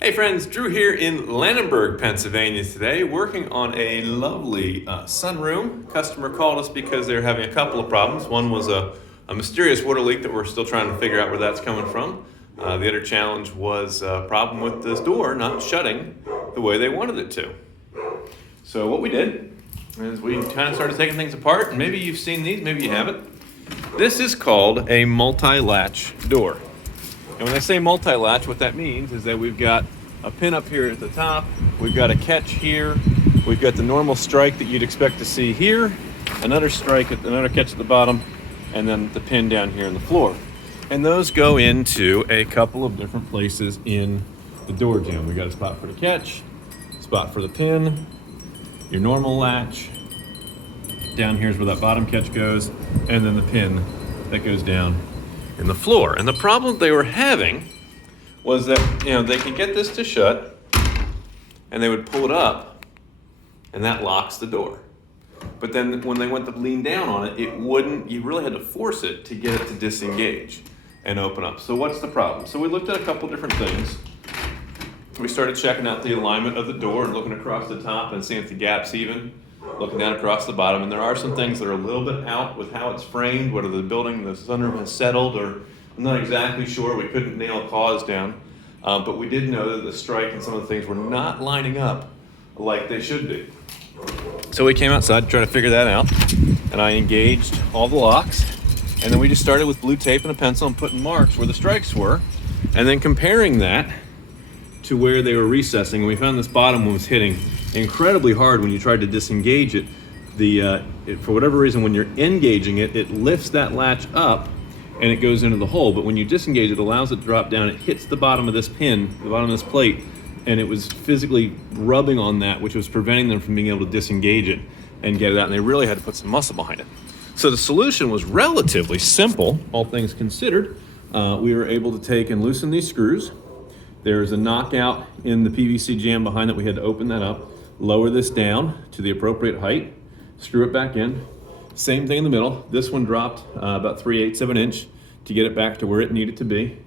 Hey friends, Drew here in Lanenburg, Pennsylvania today, working on a lovely sunroom. Customer called us because they're having a couple of problems. One was a mysterious water leak that we're still trying to figure out where that's coming from. The other challenge was a problem with this door not shutting the way they wanted it to. So what we did is we kind of started taking things apart, and maybe you've seen these, maybe you haven't. This is called a multi-latch door. And when I say multi-latch, what that means is that we've got a pin up here at the top, we've got a catch here, we've got the normal strike that you'd expect to see here, another strike, another catch at the bottom, and then the pin down here in the floor. And those go into a couple of different places in the door jamb. We got a spot for the catch, spot for the pin, your normal latch, down here's where that bottom catch goes, and then the pin that goes down in the floor. And the problem they were having was that, they could get this to shut and they would pull it up and that locks the door. But then when they went to lean down on it, it wouldn't, you really had to force it to get it to disengage and open up. So what's the problem? So we looked at a couple different things. We started checking out the alignment of the door and looking across the top and seeing if the gap's even, looking down across the bottom. And there are some things that are a little bit out with how it's framed, whether the sunroom has settled, or I'm not exactly sure. We couldn't nail 𝗗𝘂𝘀𝘀 down. But we did know that the strike and some of the things were not lining up like they should be. So we came outside to try to figure that out. And I engaged all the locks. And then we just started with blue tape and a pencil and putting marks where the strikes were. And then comparing that to where they were recessing. And we found this bottom one was hitting incredibly hard when you tried to disengage it. For whatever reason, when you're engaging it, it lifts that latch up and it goes into the hole. But when you disengage it, allows it to drop down. It hits the bottom of this pin, the bottom of this plate, and it was physically rubbing on that, which was preventing them from being able to disengage it and get it out. And they really had to put some muscle behind it. So the solution was relatively simple, all things considered. We were able to take and loosen these screws. There's a knockout in the PVC jamb behind that. We had to open that up, lower this down to the appropriate height, screw it back in. Same thing in the middle. This one dropped about 3/8 of an inch to get it back to where it needed to be.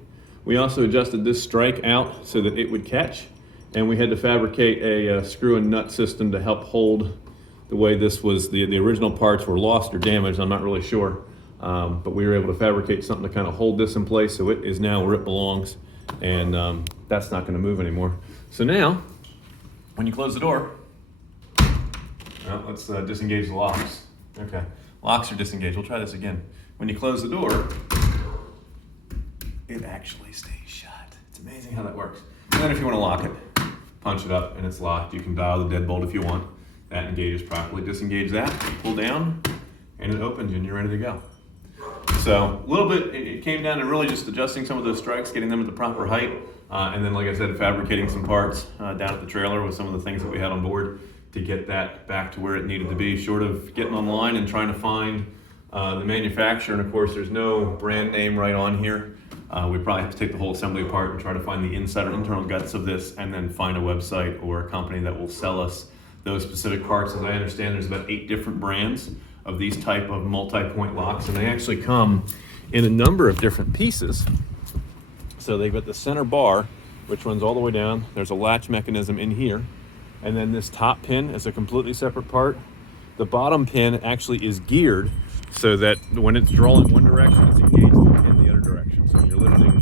We also adjusted this strike out so that it would catch, and we had to fabricate a screw and nut system to help hold the way this was. The original parts were lost or damaged, I'm not really sure, but we were able to fabricate something to kind of hold this in place so it is now where it belongs, and that's not going to move anymore. So now, when you close the door, well, let's disengage the locks. Okay, locks are disengaged. We'll try this again. When you close the door, it actually stays shut. It's amazing how that works. And then if you want to lock it, punch it up and it's locked. You can dial the deadbolt if you want. That engages properly. Disengage that, pull down, and it opens and you're ready to go. So a little bit, it came down to really just adjusting some of those strikes, getting them at the proper height, and then, like I said, fabricating some parts down at the trailer with some of the things that we had on board to get that back to where it needed to be, short of getting online and trying to find the manufacturer. And of course, there's no brand name right on here. We probably have to take the whole assembly apart and try to find the inside or internal guts of this, and then find a website or a company that will sell us those specific parts. As I understand, there's about 8 different brands of these type of multi-point locks, and they actually come in a number of different pieces. So they've got the center bar, which runs all the way down. There's a latch mechanism in here, and then this top pin is a completely separate part. The bottom pin actually is geared so that when it's drawn in one direction, it's engaged in the other direction. So when you're lifting,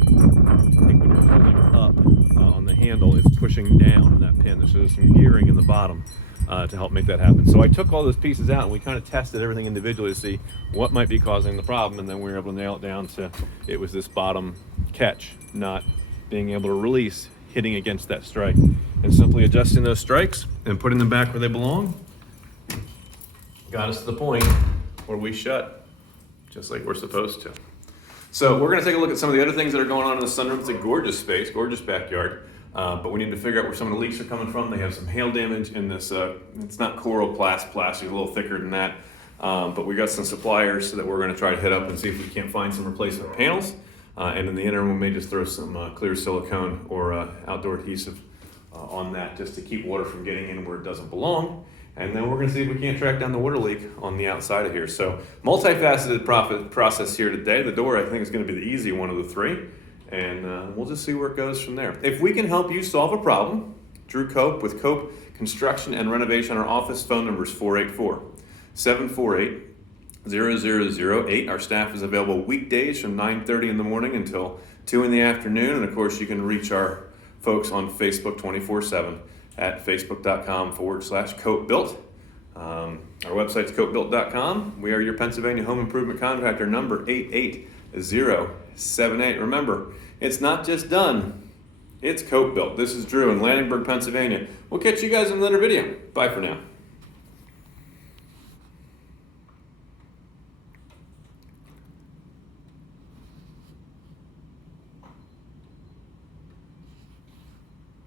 I think when you're holding up on the handle, it's pushing down on that pin. So there's some gearing in the bottom to help make that happen. So I took all those pieces out and we kind of tested everything individually to see what might be causing the problem, and then we were able to nail it down to it was this bottom catch not being able to release, hitting against that strike. And simply adjusting those strikes and putting them back where they belong got us to the point where we shut just like we're supposed to. So we're going to take a look at some of the other things that are going on in the sunroom. It's a gorgeous space, gorgeous backyard. But we need to figure out where some of the leaks are coming from. They have some hail damage in this, it's not chloroplast plastic, a little thicker than that. But we got some suppliers that we're going to try to hit up and see if we can't find some replacement panels. And in the interim, we may just throw some clear silicone or outdoor adhesive on that just to keep water from getting in where it doesn't belong. And then we're going to see if we can't track down the water leak on the outside of here. So multifaceted process here today. The door, I think, is going to be the easy one of the three. and we'll just see where it goes from there. If we can help you solve a problem, Drew Cope with Cope Construction and Renovation. Our office phone number is 484-748-0008. Our staff is available weekdays from 9:30 in the morning until 2 in the afternoon. And of course, you can reach our folks on Facebook 24/7 at facebook.com/CopeBuilt. Our website's copebuilt.com. We are your Pennsylvania home improvement contractor, number 88078. Remember, it's not just done, it's Cope Built. This is Drew in Landenberg, Pennsylvania. We'll catch you guys in another video. Bye for now.